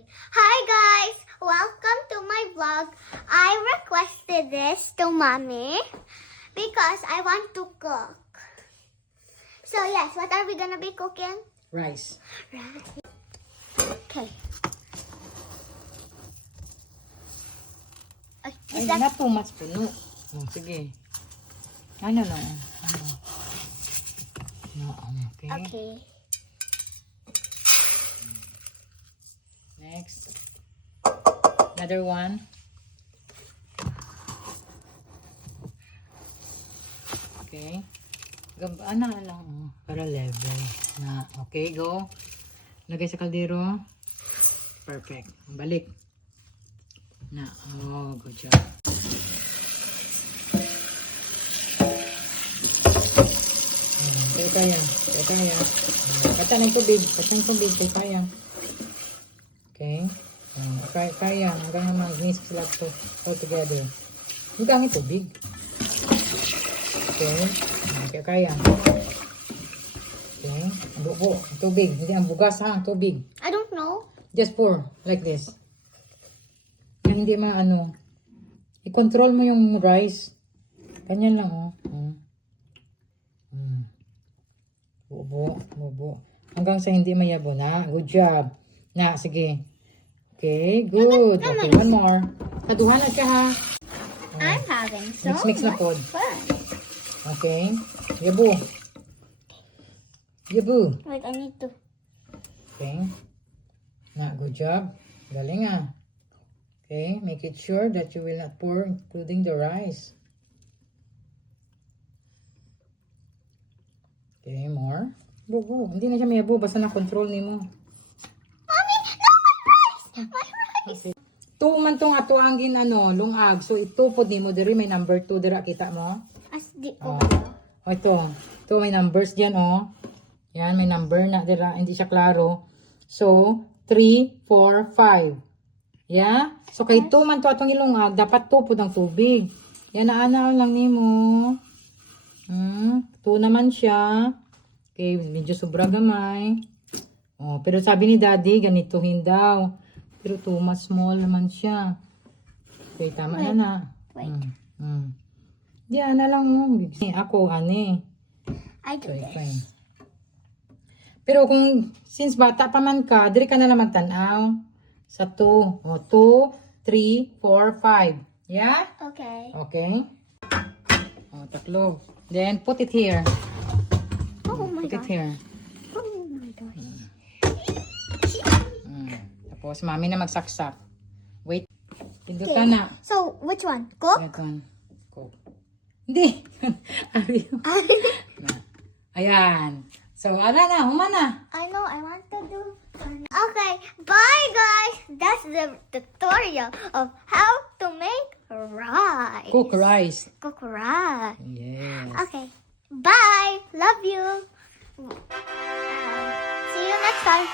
Okay. Hi guys! Welcome to my vlog. I requested this to mommy because I want to cook. So yes, what are we gonna be cooking? Rice. Rice. Okay. Ay, not too much puno. Oh, sige. Ano lang. Ano. No, okay. Okay. Next. Another one. Okay. Ano lang. Para level. Na, okay, go. Lagay sa kaldero. Perfect. Balik. Na, oh, good job. Kaya. Kata ng tubig. Kaya. Okay. Kaya. Hanggang naman mix sila to all together. Huwag gamit tubig. Okay. Kaya. Okay. Buo. Tubig. Hindi ang bugas ha. Tubig. I don't know. Just pour. Like this. Yan hindi maano. I-control mo yung rice. Ganyan lang oh. Buo. Hanggang sa hindi mayabo na. Good job. Na, sige. Okay, good. Okay, one more. Taduhan na siya ha. I'm having so Mix na much pod. fun. Okay. Yabo. Wait, I need to. Okay. Na, good job. Galing ah. Okay, make it sure that you will not pour including the rice. Okay, more. Go. Hindi na siya may yabo. Basta na-control ni mo. Mommy, no, my rice! My rice! Okay. 2 man tong ato ang lungag. So ito po di mo diri may number 2 dira kita mo. As di Oh. Oh ito. Ito may numbers diyan oh. Yan may number na dira hindi siya klaro. So 3, 4, 5. Yeah? So kay 2 man to atong ilungag dapat 2 po ang tubig. Yan naanaw lang nimo. 2 naman siya. Okay, medyo sobra gamay. Oh, pero sabi ni Daddy ganituhin daw. Pero too much small naman siya. Okay, tama na. Wait. Diyan na lang mo. Ako, ani. I do So, this. fine. Pero kung, since bata pa man ka, diri ka na lang magtanaw. Sa 2. O, 2, 3, 4, 5. Yeah? Okay. Okay. O, tatlo. Then, put it here. Oh my Put it god. here. Oh my god. Tapos, mami na magsaksak. Wait. Pindot ka na. So, which one? Cook? Ito. Coke. Hindi. Ariyo. Na. Ayan. So, na. Humana. I know, I want to do. Okay, bye guys. That's the tutorial of how to make rice. Cook rice. Cook rice. Yes. Okay, bye. Love you. See you next time.